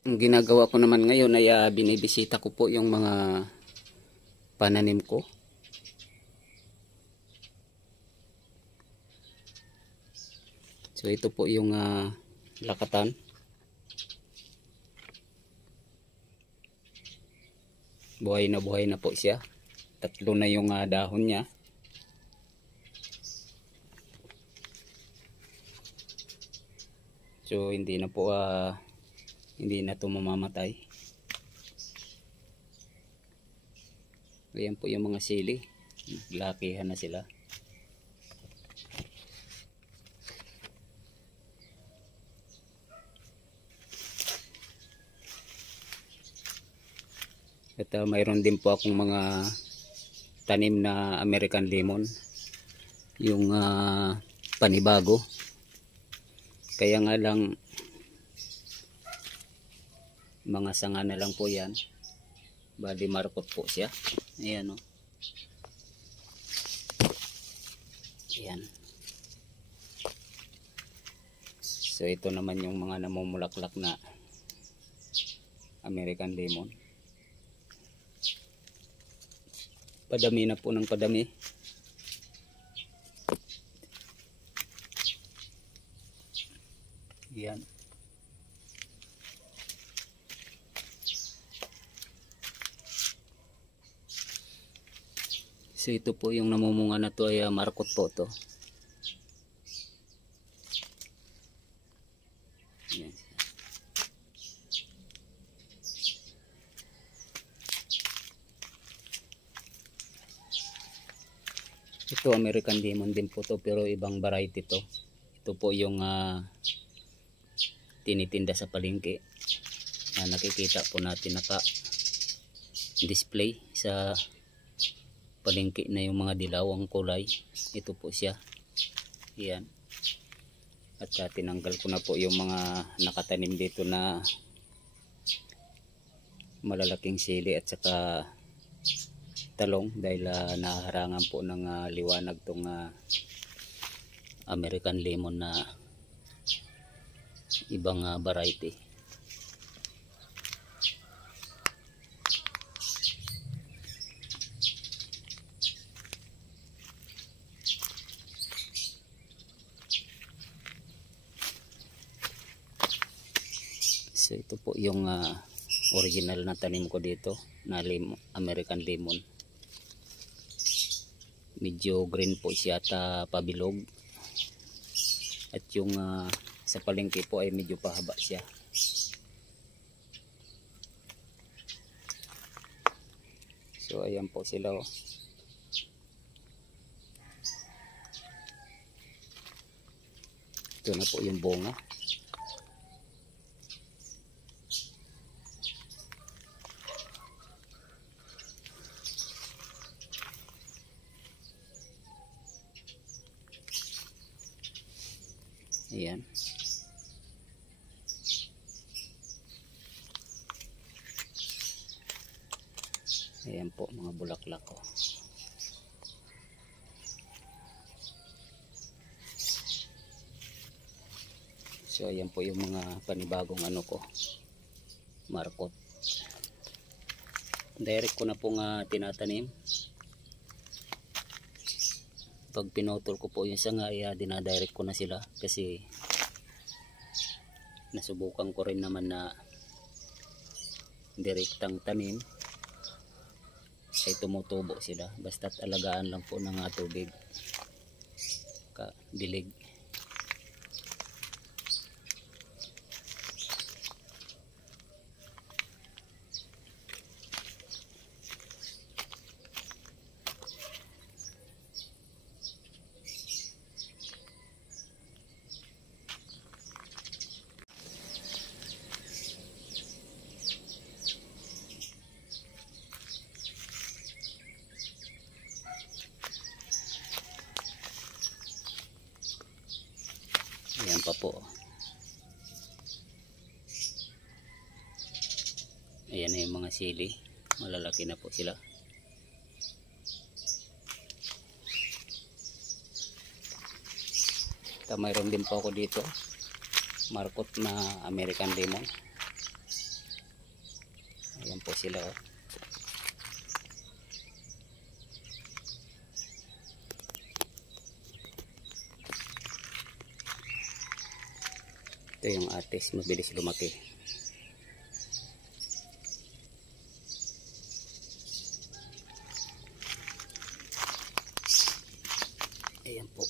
Ang ginagawa ko naman ngayon ay binibisita ko po yung mga pananim ko. So ito po yung lakatan. Buhay na po siya. 3 na yung dahon niya. So hindi na po hindi na ito mamamatay. Ayan po yung mga sili. Lakihan na sila. At mayroon din po akong mga tanim na American lemon. Yung panibago. Kaya nga lang mga sanga na lang po yan. Bali markot po siya. Ayan o. Ayan. So ito naman yung mga namumulaklak na American lemon. Padami na po ng padami. Ayan. So ito po yung namumunga na to ay markot po to. Ayan. Ito American lemon din po to pero ibang variety to. Ito po yung tinitinda sa palengke. Nakikita po natin naka-display sa palengke na yung mga dilawang kulay. Ito po siya. Ayan. At tinanggal ko na po yung mga nakatanim dito na malalaking sili at saka talong dahil naharangan po ng liwanag tong American lemon na ibang variety. So ito po yung original na tanim ko dito na American lemon. Medyo green po siya at pabilog. At yung sa palengke po ay medyo pahaba siya. So ayan po sila oh. Ito na po yung bunga. Ayan. Ayan po mga bulaklak ko. So ayan po yung mga panibagong ano ko. Markot. Direct ko na pong tinatanim. Pag pinutol ko po yung sanga ay dinadirect ko na sila kasi nasubukan ko rin naman na direktang tanim ay tumutubo sila basta't alagaan lang po ng tubig dilig. Ayan pa po. Ayan na yung mga sili. Malalaki na po sila. Mayroon din po ako dito. Markot na American lemon. Yan po sila oh. Ito yung atis, mabilis lumaki. Ayan po.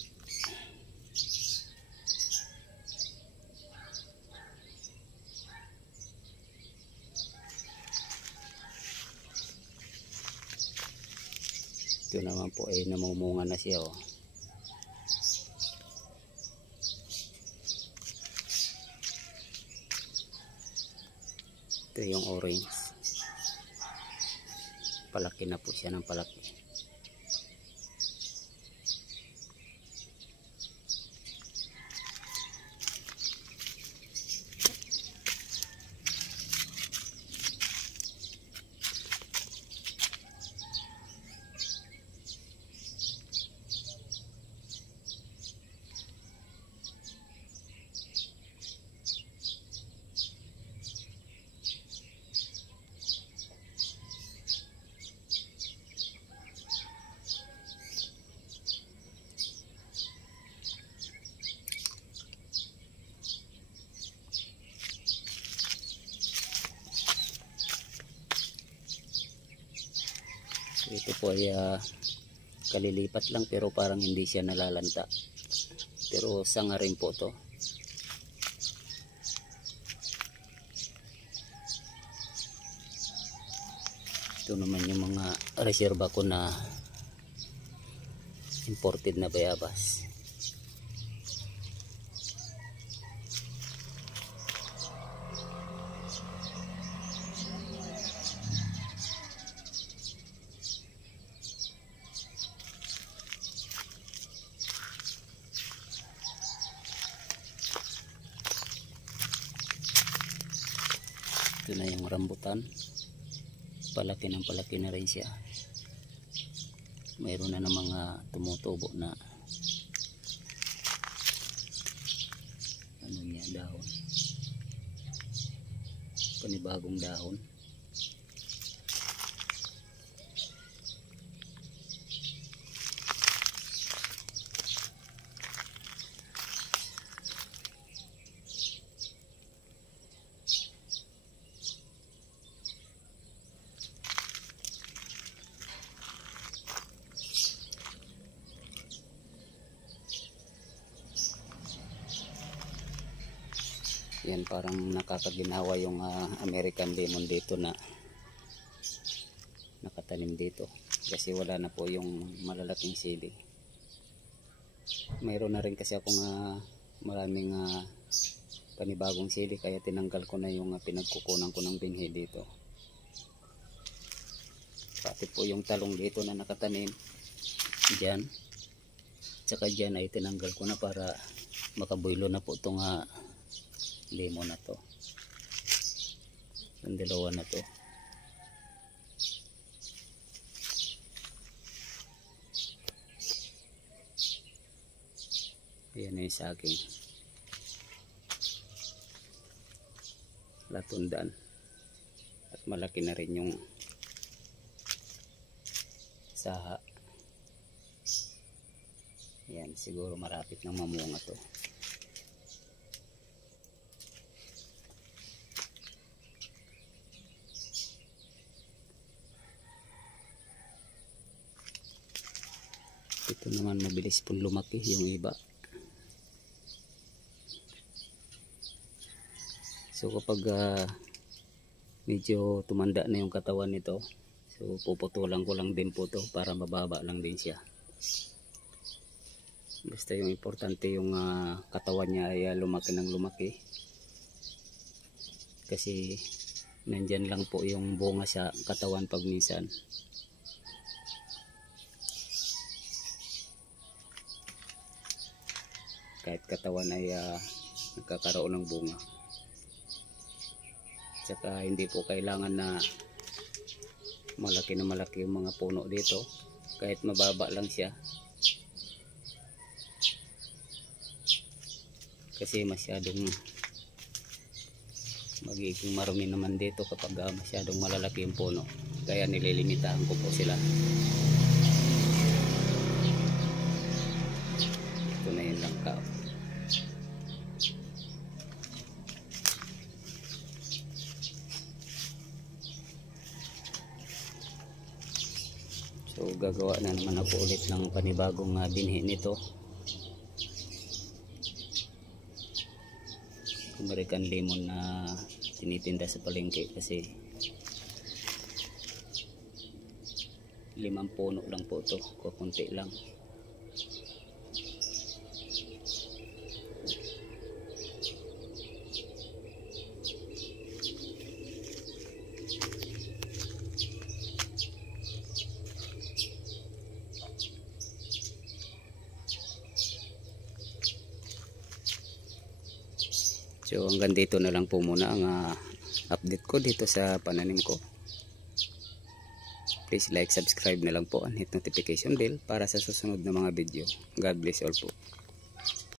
Ito naman po ay namumunga na siya oh. Ito yung orange. Palaki na po siya ng palaki. Ito po ay kalilipat lang pero parang hindi siya nalalanta. Pero sanga rin po to. Ito naman yung mga reserva ko na imported na bayabas. Ito na yung rambutan. Palaki na rin siya. Mayroon na ng mga tumutubo na ano niya, dahon. Panibagong dahon. Yan, parang nakakaginawa yung American lemon dito na nakatanim dito kasi wala na po yung malalaking sili. Mayroon na rin kasi akong maraming panibagong sili kaya tinanggal ko na yung pinagkukunan ko ng binhi dito. Pati po yung talong dito na nakatanim dyan, tsaka dyan ay tinanggal ko na para makabuylo na po itong lemon na to. Yung dalawa na to. Ayan na yung saging. Latundan. At malaki na rin yung saha. Ayan, siguro marapit ng mamunga to. Ito naman mabilis pong lumaki yung iba. So kapag medyo tumanda na yung katawan nito, so puputulan ko lang din po to para mababa lang din siya. Basta yung importante yung katawan niya ay lumaki ng lumaki. Kasi nandyan lang po yung bunga sa katawan pag minsan. Kahit katawan ay nagkakaroon ng bunga. Tsaka hindi po kailangan na malaki yung mga puno dito. Kahit mababa lang siya. Kasi masyadong magiging marumi naman dito kapag masyadong malalaki yung puno, kaya nililimitahan ko po sila. Ito na yung langka. So gagawa na naman ako ulit ng panibagong binhi nito. American lemon na tinitinda sa palengke kasi 5 puno lang po ito, kukunti lang. So hanggang dito na lang po muna ang update ko dito sa pananim ko. Please like, subscribe na lang po and hit notification bell para sa susunod na mga video. God bless all po.